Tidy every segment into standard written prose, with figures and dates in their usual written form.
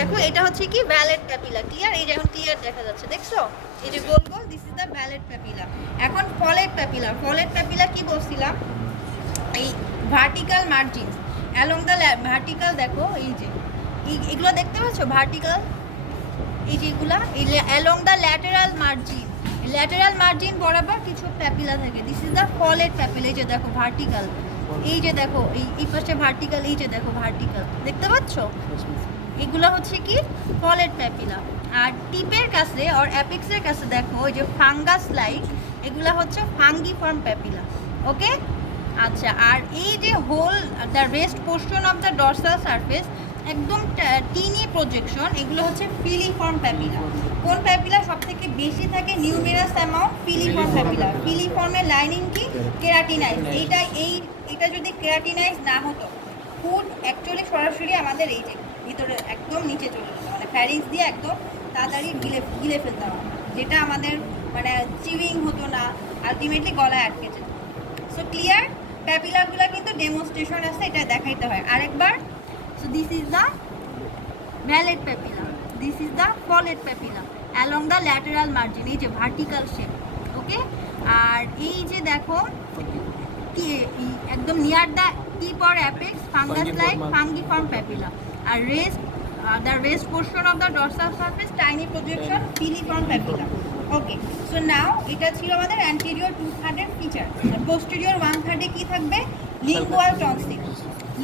দেখো এটা হচ্ছে কি ভ্যালেট প্যাপিলা। ক্লিয়ার? এই যে এখন ক্লিয়ার দেখা যাচ্ছে, দেখছো? এই যে গোল গোল, this is the vallate papilla. এখন ফলেট প্যাপিলা। ফলেট প্যাপিলা কি বলছিলাম? এই vertical margin along the vertical, দেখো এই যে এগুলো দেখতে পাচ্ছ ভার্টিক্যাল, এই যেগুলা এই along the lateral margin, lateral margin বরাবর কিছু প্যাপিলা থাকে। This is the folate papilla. এই যে দেখো ভার্টিক্যাল, এই যে দেখো এই পাশে ভার্টিক্যাল, এই যে দেখো ভার্টিক্যাল, দেখতে পাচ্ছ? এগুলো হচ্ছে কি ফলেট প্যাপিলা। আর টিপের কাছে আর অ্যাপিক্সের কাছে দেখো ওই যে ফাঙ্গাস লাইক, এগুলা হচ্ছে ফাঙ্গিফর্ম প্যাপিলা। ওকে, আচ্ছা। আর এই যে whole the rest portion of the dorsal surface, একদম টিনি প্রজেকশন, এগুলো হচ্ছে ফিলিফর্ম প্যাপিলা। কোন প্যাপিলা সব থেকে বেশি থাকে numerous amount? Filiform papilla. ফিলিফর্মের lining কি? কেরাটিনাইজ। এইটা যদি কেরাটিনাইজ না হতো, ফুড অ্যাকচুয়ালি সরাসরি আমাদের এই যে ভিতরে একদম নিচে চলে যেত, মানে ফ্যারিংস দিয়ে একদম তাড়াতাড়ি গিলে ফেলতে হবে, যেটা আমাদের মানে চিউইং হতো না, আলটিমেটলি গলায় আটকে যেত। So clear? প্যাপিলাগুলো কিন্তু ডেমনস্ট্রেশন আছে, এটা দেখাইতে হয় আরেকবার। So this is the vallate papilla, this is the folate papilla along the lateral margin, এই যে ভার্টিক্যাল শেপ। ওকে, আর এই যে দেখো একদম near the tip or apex fungus like fungiform papilla. আর the rest portion of the dorsal surface tiny projection filiform papilla. Okay, so now এটা ছিল আমাদের অ্যান্টেরিয়র 2/3 এর ফিচার। আর পোস্টেরিয়র 1/3 এ কি থাকবে? Lingual tonsil.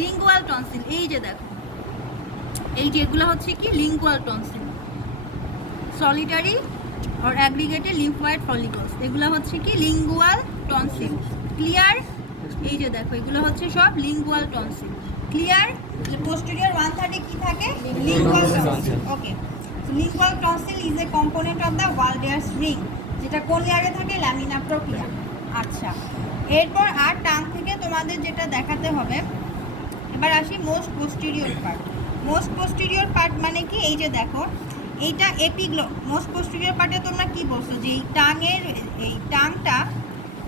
লিঙ্গুয়াল টনসিল, এই যে দেখো এই যে এগুলো হচ্ছে কি lingual tonsil, solitary or aggregated lymphoid follicles, এগুলো হচ্ছে কি লিঙ্গুয়াল টনসিল। ক্লিয়ার? এই যে দেখো এগুলো হচ্ছে সব লিঙ্গুয়াল টনসিল। ক্লিয়ার? পোস্টেরিয়র 1/3 এ কি থাকে? Lingual tonsil. Okay, so lingual tonsil is a component of the Waldeyer's ring, যেটা কোন লেয়ারে থাকে? Lamina propria. আচ্ছা, এরপর আর টাং থেকে তোমাদের যেটা দেখাতে হবে, এবার আসি most posterior part. Most posterior part মানে কি? এই যে দেখো এইটা মোস্ট পোস্টেরিয়র পার্টে তোমরা কি বলছো? যে এই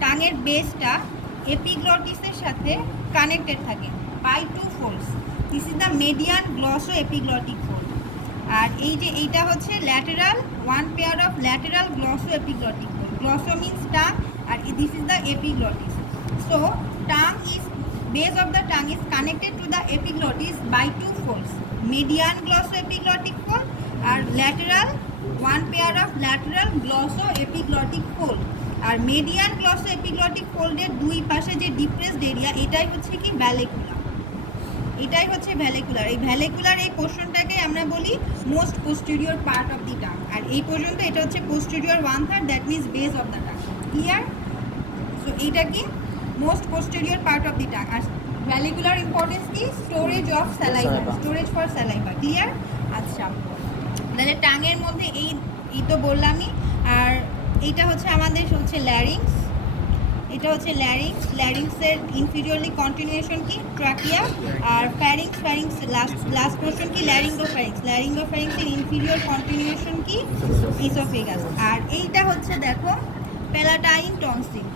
টাঙের বেসটা এপিগ্লটিসের সাথে কানেক্টেড থাকে by 2 folds. This is the median glosso epiglottic fold. আর এই যে এইটা হচ্ছে lateral, one pair of lateral glosso epiglottic fold. Glosso means tongue, আর this is the epiglottis. So tongue is base of the tongue is connected to the epiglottis by 2 folds, median glossoepiglottic fold আর lateral, one pair of lateral glossoepiglottic fold। আর median glossoepiglottic fold এর দুই পাশে যে depressed area, এটাই হচ্ছে কি ভ্যালিকুলার, এটাই হচ্ছে ভ্যালিকুলার। এই ভ্যালিকুলার এই পোর্শনটাকে আমরা বলি most posterior part of the tongue. আর এই পর্যন্ত এটা হচ্ছে posterior 1/3, that means base of the tongue. Clear? So এইটা কি most posterior part of the tongue. আর ভ্যালিকুলার ইম্পর্টেন্স কি? Storage of saliva, storage for saliva. Clear? আচ্ছা, তাহলে টাঙের মধ্যে এই তো বললামই। আর এইটা হচ্ছে আমাদের হচ্ছে ল্যারিংস, এটা হচ্ছে ল্যারিংসের ইনফিরিয়রলি কন্টিনিউশন কি? ট্রাকিয়া। আর ফ্যারিংস লাস্ট পোর্শন কি? ল্যারিঙ্গোফ্যারিংসের ইনফিরিয়র কন্টিনিউশন কি? ইসোফেগাস। আর এইটা হচ্ছে দেখো প্যালাটাইন টনসিল,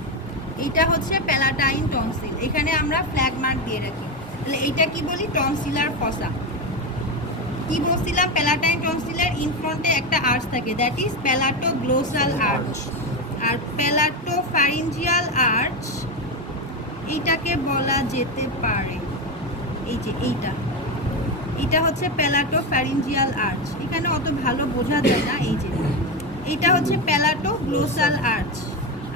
এইটা হচ্ছে প্যালাটাইন টনসিল। এখানে আমরা ফ্ল্যাগ মার্ক দিয়ে রাখি। তাহলে এইটা কি বলি? Tonsillar fossa. কি বলছিলাম? প্যালাটাইন টনসিলের ইনফ্রন্টে একটা আর্চ থাকে, দ্যাট ইজ প্যালাটোগ্লোসাল আর্চ। আর প্যালাটোফ্যারিঞ্জিয়াল আর্চ এইটাকে বলা যেতে পারে, এই যে এইটা হচ্ছে প্যালাটোফ্যারিঞ্জিয়াল আর্চ। এখানে অত ভালো বোঝা যায় না। এই যে এইটা হচ্ছে প্যালাটোগ্লোসাল আর্চ,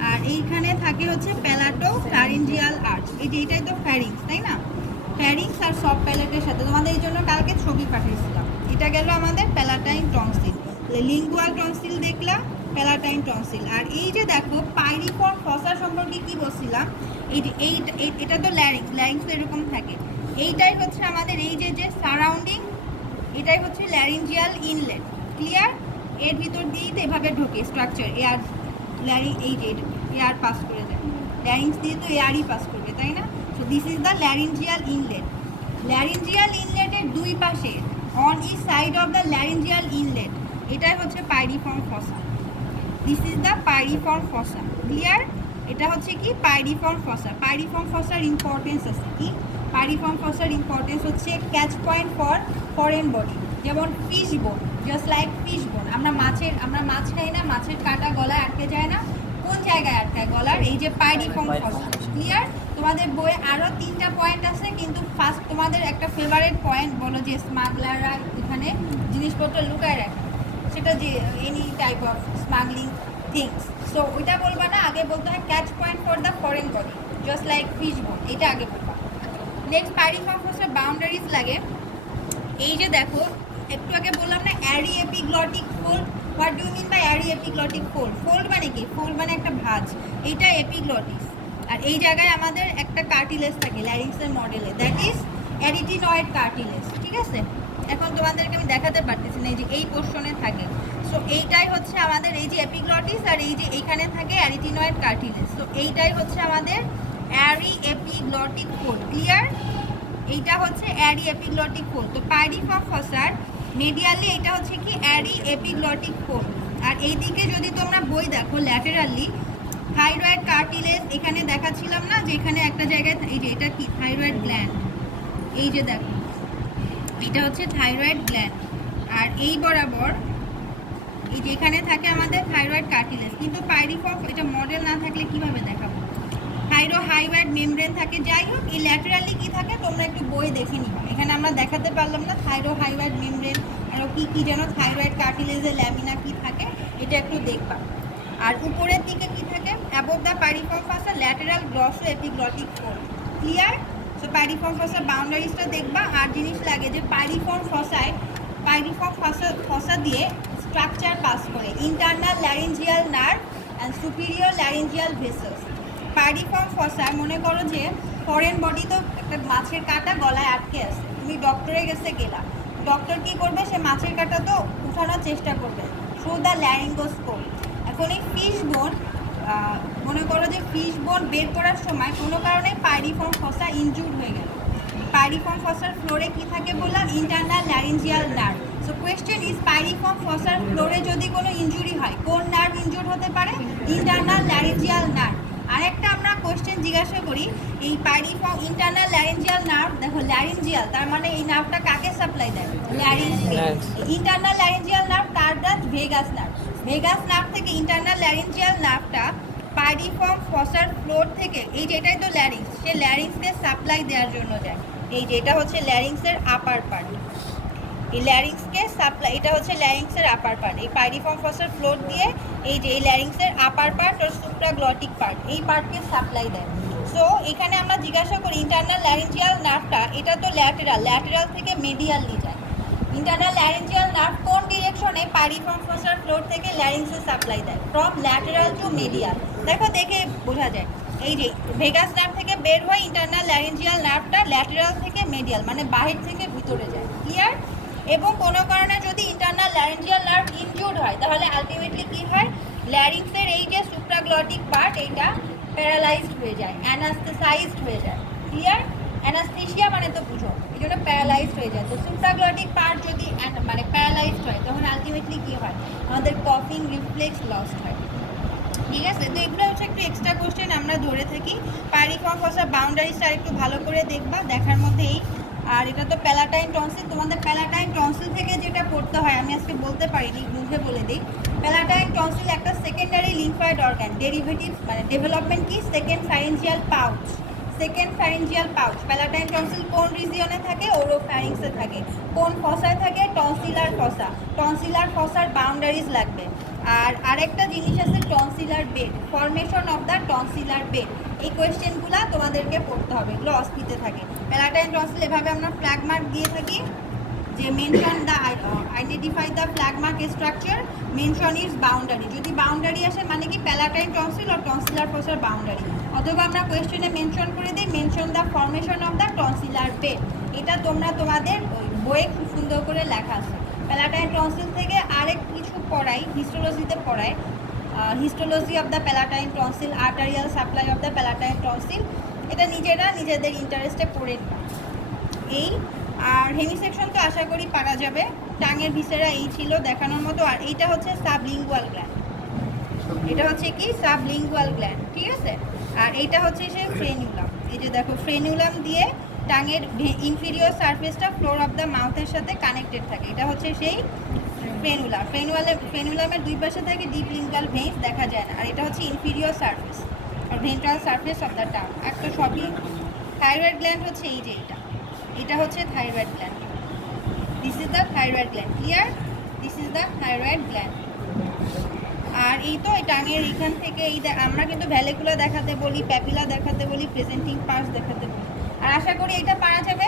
আর এইখানে থাকে হচ্ছে প্যালাটোফ্যারিঞ্জিয়াল আর্চ। এই যে এটাই তো ফ্যারিংস, তাই না? ফ্যারিংস আর সব প্যালেটের সাথে তোমাদের এই জন্য কালকে ছবি পাঠিয়েছিলাম। এটা গেল আমাদের প্যালাটাইন টনসিল। লিঙ্গুয়াল টনসিল দেখলাম, প্যালাটাইন টনসিল। আর এই যে দেখো পাইরিফর্ম ফসা সম্পর্কে কি বলছিলাম? এই যে এটা তো ল্যারিংস তো এরকম থাকে। এইটাই হচ্ছে আমাদের এই যে সারাউন্ডিং, এটাই হচ্ছে ল্যারিঞ্জিয়াল ইনলেট। ক্লিয়ার? এর ভিতর দিয়েই তো এভাবে ঢোকে স্ট্রাকচার, এয়ার এই যে এয়ার পাস করে দেয়, ল্যারিংস দিয়ে তো এয়ারই পাস করবে, তাই না? So this is the laryngeal inlet. Laryngeal ইনলেটের দুই পাশে on each side of the laryngeal inlet, এটাই হচ্ছে piriform fossa. This is the piriform fossa. Clear? এটা হচ্ছে কি পাইরিফর্ম ফসা। পাইরিফর্ম ফসার ইম্পর্টেন্স আছে কি? পাইরিফর্ম ফসার ইম্পর্টেন্স হচ্ছে catch point for foreign body, যেমন fish bone, just like fish bone. আমরা মাছ খাই না, মাছের কাঁটা গলায় আটকে যায় না, কোন জায়গায় আটকায়? গলার। এই যে পাইরিফর্ম ফসা, ক্লিয়ার? তোমাদের বইয়ে আরও 3টা পয়েন্ট আছে, কিন্তু ফার্স্ট তোমাদের একটা ফেভারিট পয়েন্ট বলো যে স্মাগলাররা এখানে জিনিসপত্র লুকায় রাখে, সেটা যে any type of smuggling things. So ওইটা বলবা না, আগে বলতে হয় catch point for the foreign body, just like fish বোন, এটা আগে বলবা। নেক্সট পাইরিফর্ম ফসার বাউন্ডারিজ লাগে। এই যে দেখো, একটু আগে বললাম না aryepiglottic fold. What do mean by aryepiglottic fold? Fold মানে কি? ফোল্ড মানে একটা ভাঁজ, এইটা এপিগ্লটিস। আর এই জায়গায় আমাদের একটা কার্টিলেজ থাকে ল্যারিংসের মডেলে, দ্যাট ইজ অ্যারিটিনয়েড কার্টিলেজ, ঠিক আছে? এখন তোমাদেরকে আমি দেখাতে পারতেছি না, এই যে এই পোর্শনে থাকে। সো এইটাই হচ্ছে আমাদের এই যে এপিগ্লটিস, আর এই যে এইখানে থাকে অ্যারিটিনয়েড কার্টিলেজ। সো এইটাই হচ্ছে আমাদের অ্যারি এপিগ্লটিক ফোল্ড, ক্লিয়ার? এইটা হচ্ছে অ্যারি এপিগ্লটিক ফোল্ড। তো পাইরিফর্ম ফসার মিডিয়ালি এটা হচ্ছে কি অ্যারি এপিগ্লটিক ফোল্ড। আর এইদিকে যদি তোমরা বই দেখো ল্যাটেরালি থাইরয়েড কার্টিলেজ, এখানে দেখাচ্ছিলাম না যে এখানে একটা জায়গায়, এই যে এটা কি থাইরয়েড গ্ল্যান্ড, এই যে দেখো এটা হচ্ছে থাইরয়েড গ্ল্যান্ড। আর এই বরাবর এই যে এখানে থাকে আমাদের থাইরয়েড কার্টিলেজ। কিন্তু পাইরিফর্ম এটা মডেল না থাকলে কিভাবে দেখাবো? থাইরোহাইওয়েড মেমব্রেন থাকে। যাই হোক, এই ল্যাটারালি কি থাকে তোমরা একটু বই দেখে নিবা, এখানে আমরা দেখাতে পারলাম না। থাইরোহাইওয়েড মেমব্রেন আর কি যেন থাইরয়েড কার্টিলেজের ল্যামিনা কি থাকে, এটা একটু দেখবা। আর উপরের দিকে কি থাকে? Above the piriform fossa lateral glosso epiglottic fold, clear? So piriform ফসার বাউন্ডারিজটা দেখবা। আর জিনিস লাগে যে পাইরিফর্ম ফসা দিয়ে স্ট্রাকচার পাস করে internal laryngeal nerve and superior laryngeal vessels. Piriform ফসার মনে করো যে ফরেন বডি তো একটা মাছের কাঁটা গলায় আটকে আছে, তুমি ডক্টরে গেলা, ডক্টর কি করবে? সে মাছের কাঁটা তো উঠানোর চেষ্টা করবে থ্রু দ্য ল্যারিঙ্গোস্কোপ। এখন এই ফিশ বোন, মনে করো যে ফিশ বোন বের করার সময় কোনো কারণে পাইরিফর্ম ফসা ইনজুর্ড হয়ে গেল। পাইরিফর্ম ফসার ফ্লোরে কি থাকে বললাম? Internal laryngeal nerve. So question is piriform ফসার ফ্লোরে যদি কোনো ইনজুরি হয়, কোন নার্ভ ইনজুর্ড হতে পারে? Internal laryngeal nerve. আরেকটা আমরা কোয়েশ্চেন জিজ্ঞাসা করি, এই পাইরিফর্ম ইন্টারনাল ল্যারিঞ্জিয়াল নার্ভ, দেখো ল্যারিঞ্জিয়াল তার মানে এই নার্ভটা কাকে সাপ্লাই দেয়? ল্যারিংসকে। ইন্টারনাল ল্যারিঞ্জিয়াল নার্ভ কার ব্রাঞ্চ? Vagus nerve. ভেগাস নার্ভ থেকে ইন্টারনাল ল্যারিঞ্জিয়াল নার্ভটা পাইরিফর্ম ফসার ফ্লোর থেকে, এই যে এটাই তো ল্যারিংস, সে ল্যারিংসকে সাপ্লাই দেওয়ার জন্য যায়। এই যে এটা হচ্ছে ল্যারিংসের আপার পার্ট, এই ল্যারিংসকে সাপ্লাই, এটা হচ্ছে ল্যারিংসের আপার পার্ট। এই পাইরিফর্ম ফসার ফ্লোর দিয়ে এই যে এই ল্যারিংসের আপার পার্ট আর সুপ্রাগ্লটিক পার্ট, এই পার্টকে সাপ্লাই দেয়। সো এখানে আমরা জিজ্ঞাসা করি ইন্টারনাল ল্যারিঞ্জিয়াল নার্ভটা, এটা তো ল্যাটেরাল থেকে মেডিয়ালি যায়। ইন্টারনাল ল্যারিঞ্জিয়াল নার্ভ কোন ডিরেকশনে পাইরিফর্ম ফসার ফ্লোর থেকে ল্যারিংসে সাপ্লাই দেয়? From lateral to medial. দেখো দেখে বোঝা যায়, এই যে ভেগাস নার্ভ থেকে বের হয় ইন্টারনাল ল্যারিঞ্জিয়াল নার্ভটা ল্যাটেরাল থেকে মেডিয়াল, মানে বাহির থেকে ভিতরে যায়, ক্লিয়ার? এবং কোনো কারণে যদি ইন্টারনাল ল্যারিঞ্জিয়াল নার্ভ ইনজুর্ড হয়, তাহলে আলটিমেটলি কি হয়? ল্যারিংসের এই যে সুপ্রাগ্লটিক পার্ট, এইটা প্যারালাইজড হয়ে যায়, অ্যানাস্থেসাইজড হয়ে যায়, ক্লিয়ার? অ্যানাস্থেশিয়া মানে তো বুঝো, এই জন্য প্যারালাইজড হয়ে যায়। তো সুপ্রাগ্লটিক পার্ট যদি মানে প্যারালাইজড হয়, তখন আলটিমেটলি কী হয়? আমাদের কফিং রিফ্লেক্স লস্ট হয়, ঠিক আছে? তো এগুলো হচ্ছে একটু এক্সট্রা কোশ্চেন আমরা ধরে থাকি। পাইরিফর্ম ফসার বাউন্ডারিজটা একটু ভালো করে দেখবা, দেখার মধ্যেই। আর এটা তো প্যালাটাইন টনসিল, তোমাদের প্যালাটাইন টনসিল থেকে যেটা পড়তে হয় আমি আজকে বলতে পারিনি, মুখে বলে দিই। প্যালাটাইন টনসিল একটা সেকেন্ডারি লিম্ফয়েড অর্গান, ডেরিভেটিভ মানে ডেভেলপমেন্ট কি? Second pharyngeal pouch. Second pharyngeal pouch. Palatine tonsil কোন রিজিয়নে থাকে? ওরোফ্যারিংসে থাকে। কোন ফসায় থাকে? টনসিলার ফসা। টনসিলার ফসার বাউন্ডারিজ লাগবে। আর আরেকটা জিনিস আছে tonsillar bed, formation of the tonsillar bed. এই কোয়েশ্চেনগুলো তোমাদেরকে পড়তে হবে, এগুলো অস্পিতে থাকে। প্যালাটাইন টনসিল এভাবে আমরা ফ্ল্যাগ মার্ক দিয়ে থাকি যে mention the identify the flag mark structure, mention is boundary. যদি বাউন্ডারি আসে মানে কি প্যালাটাইন টনসিল আর টনসিলার ফসার বাউন্ডারি। অথবা আমরা কোয়েশ্চেনে মেনশন করে দিই mention the formation of the tonsillar bed. এটা তোমরা তোমাদের বইয়ে খুব সুন্দর করে লেখা আছে। প্যালাটাইন টনসিল থেকে আরেক কিছু পড়াই, হিস্টোলজিতে পড়ায়, histology of the palatine tonsil, arterial supply of the palatine tonsil. এটা নিজেদের ইন্টারেস্টে পড়ে নিবা। এই আর হেমিসেকশন তো আশা করি পারা যাবে। টাঙের ভিসেরা এই ছিল দেখানোর মতো। আর এইটা হচ্ছে সাবলিঙ্গুয়াল গ্ল্যান্ড, এটা হচ্ছে কি সাবলিঙ্গুয়াল গ্ল্যান্ড, ঠিক আছে? আর এইটা হচ্ছে সে ফ্রেনিউলাম। এই যে দেখো ফ্রেনিউলাম দিয়ে টাঙের ইনফিরিয়র সারফেসটা ফ্লোর অফ দ্য মাউথের সাথে কানেক্টেড থাকে। এটা হচ্ছে সেই ফ্রেনুলা। ফ্রেনুলামের দুই পাশে থাকে ডিপ লিঙ্গুয়াল ভেইন্স, দেখা যায় না। আর এটা হচ্ছে ইনফিরিয়র সারফেস আর ventral surface of the tongue. আর তো সবই থাইরয়েড গ্ল্যান্ড হচ্ছে এই যে এটা হচ্ছে thyroid gland. This is the thyroid gland. Clear? This is the thyroid gland. আর এই তো টাঙের এইখান থেকে এই আমরা কিন্তু ভ্যালেকুলা দেখাতে বলি, প্যাপিলা দেখাতে বলি, প্রেজেন্টিং পার্টস দেখাতে বলি। আর আশা করি এটা পারা যাবে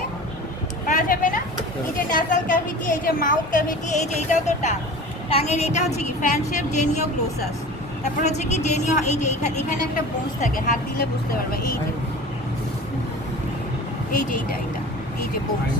না? এই যে ন্যাসাল ক্যাভিটি, এই যে মাউথ ক্যাভিটি, এই যে এইটাও তো টাঙের এটা হচ্ছে কি ফ্যান শেপ জেনিও গ্লোসাস। তারপর হচ্ছে কি জেনিও, এই যে এখানে একটা বোনস থাকে, হাত দিলে বুঝতে পারবে। এই যে এই যে বোনস,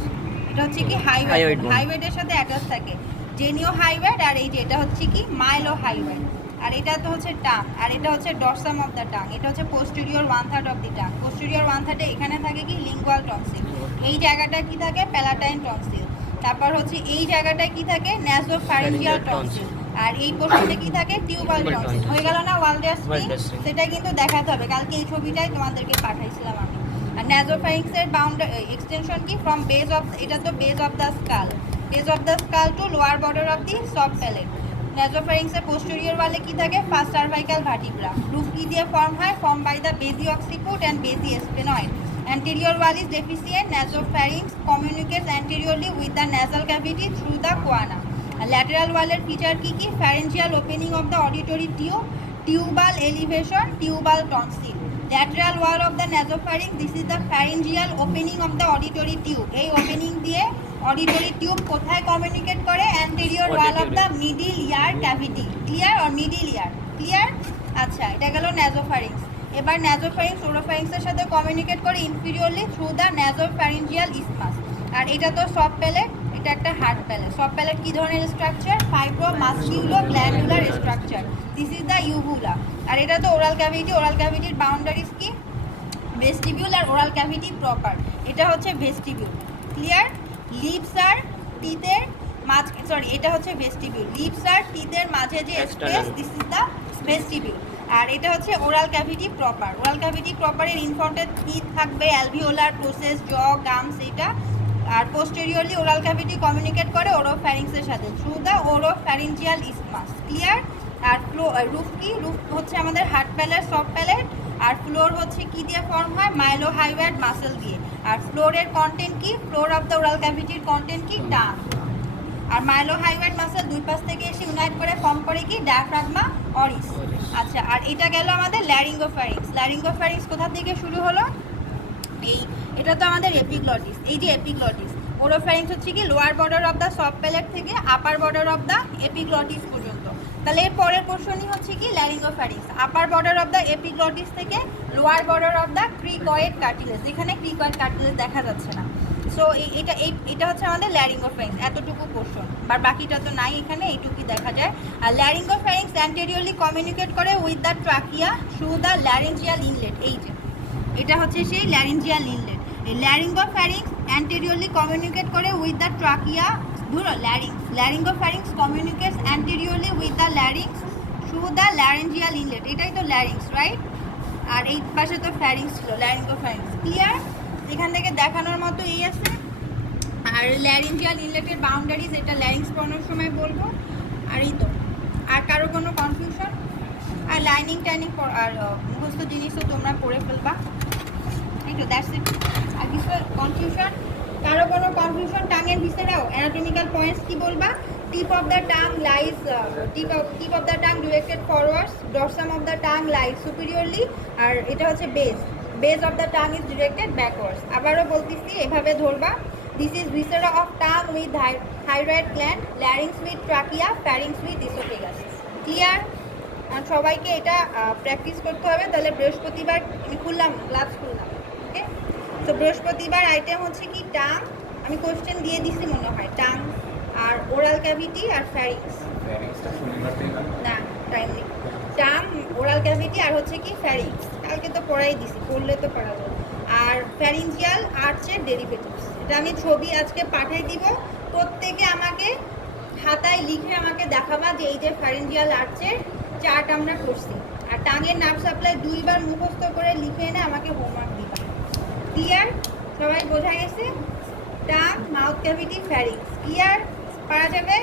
এটা হচ্ছে কি হাইওয়েডের সাথে অ্যাটাচ থাকে জেনিও হাইওয়েড। আর এই যে এটা হচ্ছে কি মাইলো হাইওয়েড। আর এটা তো হচ্ছে টাং, আর এটা হচ্ছে ডরসাম অফ দ্য টাং। এটা হচ্ছে posterior 1/3 of the tongue. Posterior 1/3 এখানে থাকে কি লিঙ্গুয়াল টনসিল, এই জায়গাটা কি থাকে প্যালাটাইন টনসিল। তারপর হচ্ছে এই জায়গাটায় কি থাকে ন্যাসোফ্যারিঞ্জিয়াল টনসিল। আর এই পোর্শনে কি থাকে টিউবাল টনসিল। হয়ে গেল না ওয়ালডাস কি? সেটা কিন্তু দেখাতে হবে, কালকে এই ছবিটাই তোমাদেরকে পাঠাইছিলাম আমি। আর ন্যাসোফ্যারিংসের বাউন্ডারি এক্সটেনশন কি ফ্রম বেস অফ, এটা তো base of the skull, base of the skull to lower border of the soft palate. ন্যাসোফ্যারিংসের পোস্টেরিয়র ওয়ালে কি থাকে ফার্স্ট সার্ভাইকাল ভার্টিব্রা। রুফ কি দিয়ে ফর্ম হয়? ফর্ম বাই দ্য বেজি অক্সিপুট অ্যান্ড বেজি sphenoid. Anterior wall is deficient. Nasopharynx communicates anteriorly with the nasal cavity through the choana. Lateral wall feature ki pharyngeal opening of the auditory tube, tubal elevation, tubal tonsil. Lateral wall of the nasopharynx, this is the pharyngeal opening of the auditory tube. এই opening দিয়ে auditory tube কোথায় communicate করে? Anterior wall of the middle ear cavity. Clear? or middle ear? Clear? আচ্ছা, এটা গেল nasopharynx। এবার ন্যাসোফ্যারিংস ওরোফ্যারিংসের সাথে communicate করে ইনফিরিয়রলি থ্রু দ্য ন্যাসোফ্যারিঞ্জিয়াল ইসমাস। আর এটা তো সফট প্যালেট, এটা একটা হার্ড প্যালেট। সফট প্যালেট কি ধরনের structure? Fibromusculo glandular structure. This is the uvula. আর এটা তো ওরাল ক্যাভিটি। ওরাল ক্যাভিটির বাউন্ডারিজ কি? ভেস্টিবিউল আর ওরাল ক্যাভিটি প্রপার। এটা হচ্ছে ভেস্টিবিউল। ক্লিয়ার? লিপস আর টিথের এটা হচ্ছে ভেস্টিবিউল। লিপস আর টিথের মাঝে যে space, this is the vestibule. আর এটা হচ্ছে oral cavity proper. Oral cavity প্রপারের ইনফ্রন্টে টিথ থাকবে, অ্যালভিওলার প্রসেস, জ, গামস এটা। আর পোস্টেরিয়রলি ওরাল ক্যাভিটি কমিউনিকেট করে ওরোফ্যারিংসের সাথে through the oropharyngeal isthmus. Clear? আর রুফ কি? রুফ হচ্ছে আমাদের হার্ড প্যালেট, সফট প্যালেট। আর ফ্লোর হচ্ছে কি দিয়ে ফর্ম হয়? মাইলো হাইওয়েড মাসেল দিয়ে। আর ফ্লোরের কন্টেন্ট কি? ফ্লোর অফ দ্য ওরাল ক্যাভিটির কন্টেন্ট কি? টাং। আর মাইলো হাইওয়েড মাসেল দুই পাশ থেকে এসে ইউনাইট করে ফর্ম করে কি? ডায়াফ্রাগমা অরিস। আচ্ছা, আর এটা গেল আমাদের ল্যারিঙ্গোফ্যারিংস। ল্যারিঙ্গোফ্যারিংস কোথা থেকে শুরু হলো? এটা তো আমাদের এপিগ্লটিস। এই যে এপিগ্লটিস। ওরোফ্যারিংস হচ্ছে কি lower border of the soft palate থেকে upper border of the epiglottis পর্যন্ত। তাহলে এর পরের পোর্শনই হচ্ছে কি laryngopharynx. Upper border of the epiglottis থেকে lower border of the cricoid cartilage. এখানে ক্রিকয়েড কার্টিলেজ দেখা যাচ্ছে না। সো এটা হচ্ছে আমাদের ল্যারিঙ্গোফ্যারিংস, এতটুকু পোর্শন। আর বাকিটা তো নাই, এখানে এইটুকুই দেখা যায়। আর ল্যারিঙ্গোফ্যারিংস অ্যান্টেরিয়রলি কমিউনিকেট করে with the trachea through the laryngeal inlet. এই যে এটা হচ্ছে সেই ল্যারিঞ্জিয়াল ইনলেট। এই ল্যারিঙ্গোফ্যারিংস অ্যান্টেরিয়রলি কমিউনিকেট করে উইথ দ্য ট্রাকিয়া ধরো larynx. Laryngopharynx communicates anteriorly with the larynx through the laryngeal inlet. এটাই তো ল্যারিংস, রাইট? আর এই পাশে তো ফ্যারিংস ছিল, ল্যারিঙ্গোফ্যারিংস। ক্লিয়ার? এখান থেকে দেখানোর মতো এই আছে। আর ল্যারিঞ্জিয়াল ইনলেটের বাউন্ডারিজ, এটা ল্যারিংস পড়ানোর সময় বলবো। আর এই তো, আর কারো কোনো কনফিউশন? আর লাইনিং টাইনিং আর মুখস্থ জিনিসও তোমরা পড়ে ফেলবা। এই তো, দ্যাটস ইট। আর কিছু কনফিউশন? কারো কোনো কনফিউশন? টাঙের ভিসেরাও অ্যানাটমিক্যাল পয়েন্টস কি বলবা? Tip of the tongue lies, tip of the tongue directed forwards, dorsum of the tongue lies superiorly. আর এটা হচ্ছে base of the tongue is directed backwards. আবারও বলতেছি, এভাবে ধরবা। This is viscera of tongue with thyroid gland, larynx with trachea, pharynx with oesophagus. Clear? আর সবাইকে এটা প্র্যাকটিস করতে হবে। তাহলে বৃহস্পতিবার আমি খুললাম, ক্লাস খুললাম। ওকে, তো বৃহস্পতিবার আইটেম হচ্ছে কি টাং। আমি কোশ্চেন দিয়ে দিছি মনে হয়। টাং আর ওরাল ক্যাভিটি আর ফ্যারিংস। না, টাইম নেই। টাং, ওরাল ক্যাভিটি আর হচ্ছে কি ফ্যারিংস। কালকে তো পড়াই দিছি, পড়লে তো পড়া যাবে। আর ফ্যারিঞ্জিয়াল আর্চের ডেরিভেটিভস, এটা আমি ছবি আজকে পাঠিয়ে দিব। প্রত্যেকে আমাকে খাতায় লিখে আমাকে দেখাবা যে এই যে ফ্যারিঞ্জিয়াল আর্চের চার্ট আমরা করছি। আর টাঙের নার্ভ সাপ্লাই 2বার মুখস্থ করে লিখে এনে আমাকে হোমওয়ার্ক দিবা। ক্লিয়ার? সবাই বোঝা গেছে? টাং, মাউথ ক্যাভিটি, ফ্যারিংস, ইয়ার পারা যাবে?